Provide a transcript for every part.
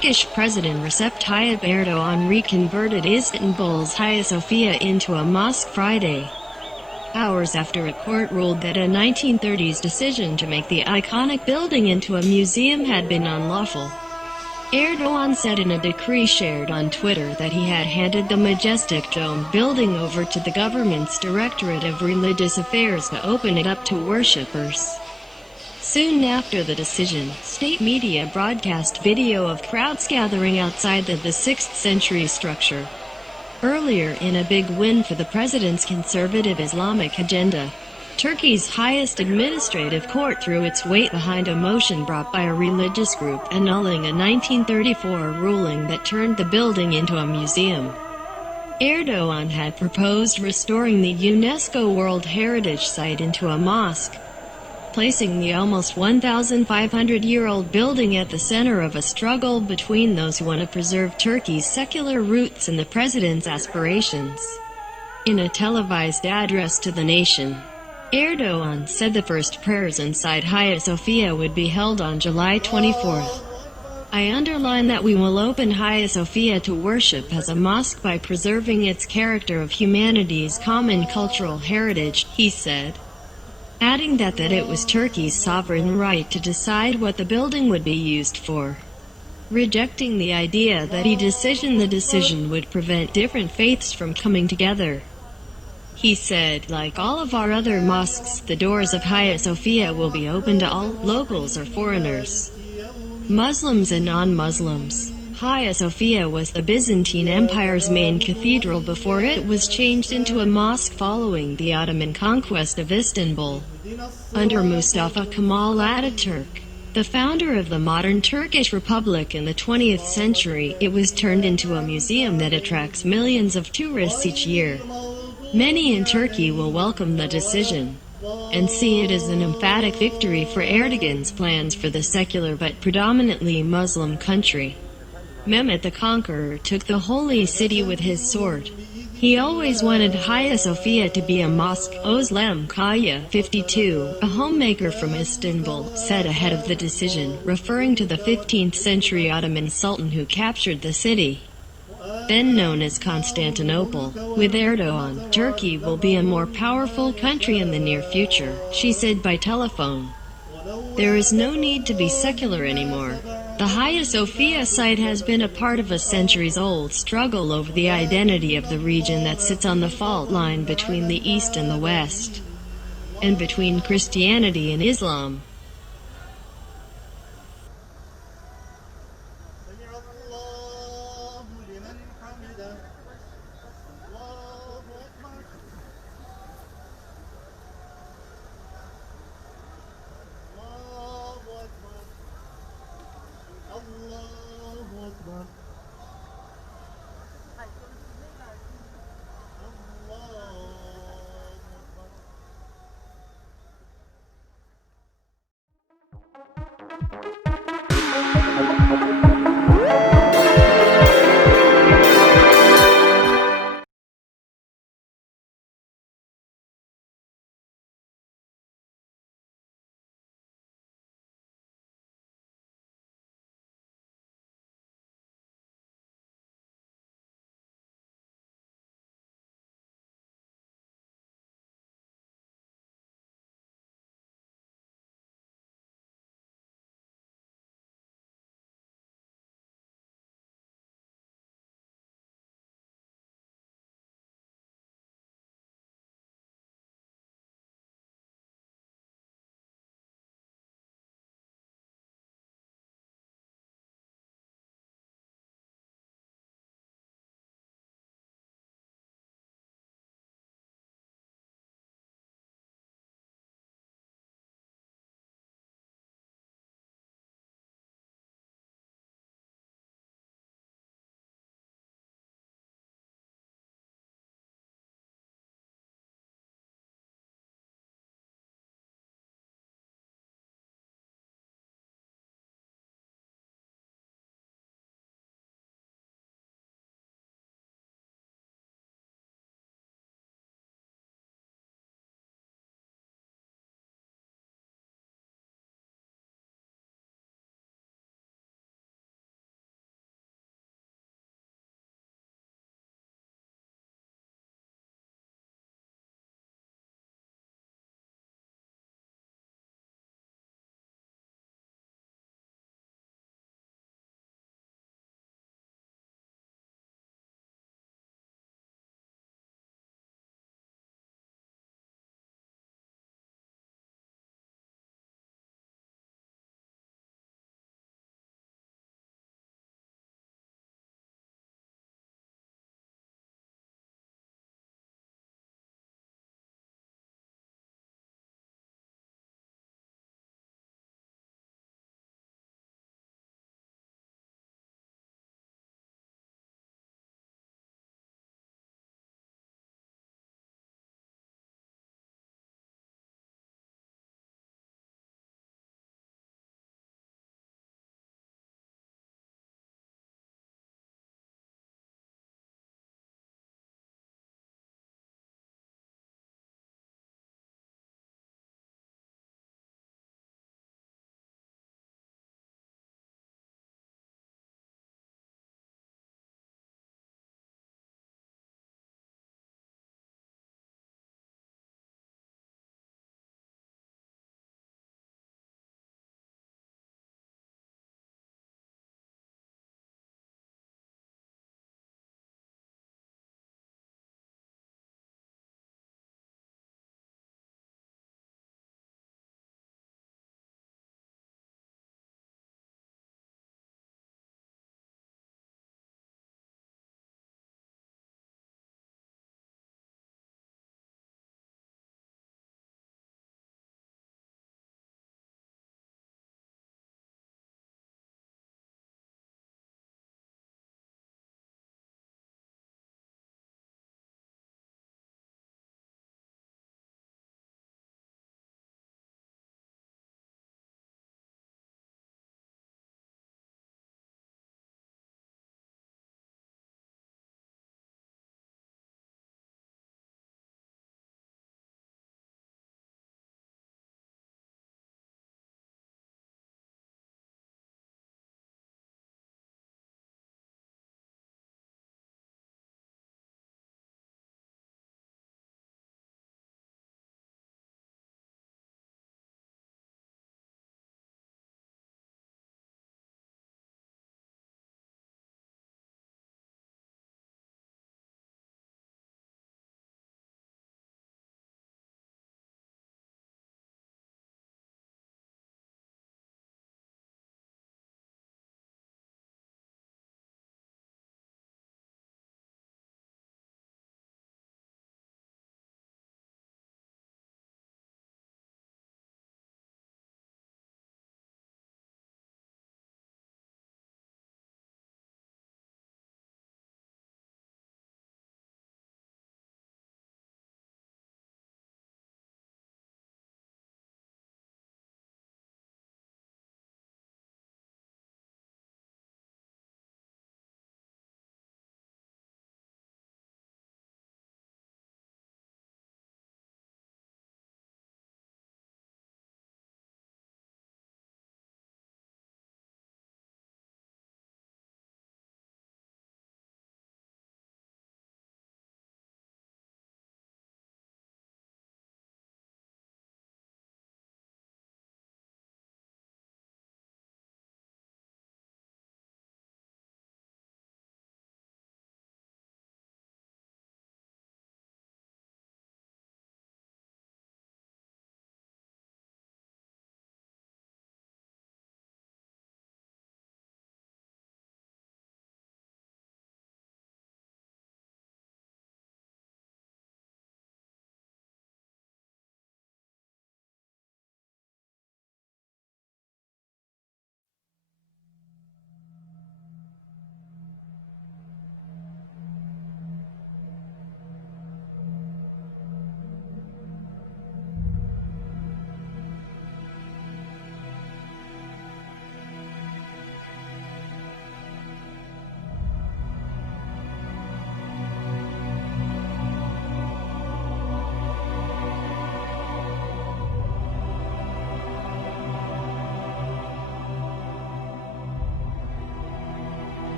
Turkish President Recep Tayyip Erdogan reconverted Istanbul'S Hagia Sophia into a mosque Friday, hours after a court ruled that a 1930s decision to make the iconic building into a museum had been unlawful. Erdogan said in a decree shared on Twitter that he had handed the majestic dome building over to the government's Directorate of Religious Affairs to open it up to worshippers. Soon after the decision, state media broadcast video of crowds gathering outside the 6th century structure. Earlier, in a big win for the president's conservative Islamic agenda, Turkey's highest administrative court threw its weight behind a motion brought by a religious group annulling a 1934 ruling that turned the building into a museum. Erdogan had proposed restoring the UNESCO World Heritage Site into a mosque, placing the almost 1,500-year-old building at the center of a struggle between those who want to preserve Turkey's secular roots and the president's aspirations. In a televised address to the nation, Erdogan said the first prayers inside Hagia Sophia would be held on July 24th. I underline that we will open Hagia Sophia to worship as a mosque by preserving its character of humanity's common cultural heritage, he said, adding that it was Turkey's sovereign right to decide what the building would be used for, rejecting the idea that the decision would prevent different faiths from coming together. He said, like all of our other mosques, the doors of Hagia Sophia will be open to all, locals or foreigners, Muslims and non-Muslims. Hagia Sophia was the Byzantine Empire's main cathedral before it was changed into a mosque following the Ottoman conquest of Istanbul. Under Mustafa Kemal Ataturk, the founder of the modern Turkish Republic in the 20th century, it was turned into a museum that attracts millions of tourists each year. Many in Turkey will welcome the decision and see it as an emphatic victory for Erdogan's plans for the secular but predominantly Muslim country. Mehmet the Conqueror took the holy city with his sword. He always wanted Hagia Sophia to be a mosque. Özlem Kaya, 52, a homemaker from Istanbul, said ahead of the decision, referring to the 15th century Ottoman Sultan who captured the city, then known as Constantinople. With Erdogan, Turkey will be a more powerful country in the near future, she said by telephone. There is no need to be secular anymore. The Hagia Sophia site has been a part of a centuries-old struggle over the identity of the region that sits on the fault line between the East and the West, and between Christianity and Islam.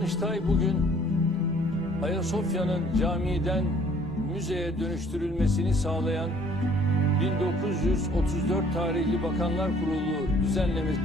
Danıştay bugün Ayasofya'nın camiden müzeye dönüştürülmesini sağlayan 1934 tarihli Bakanlar Kurulu düzenlemesi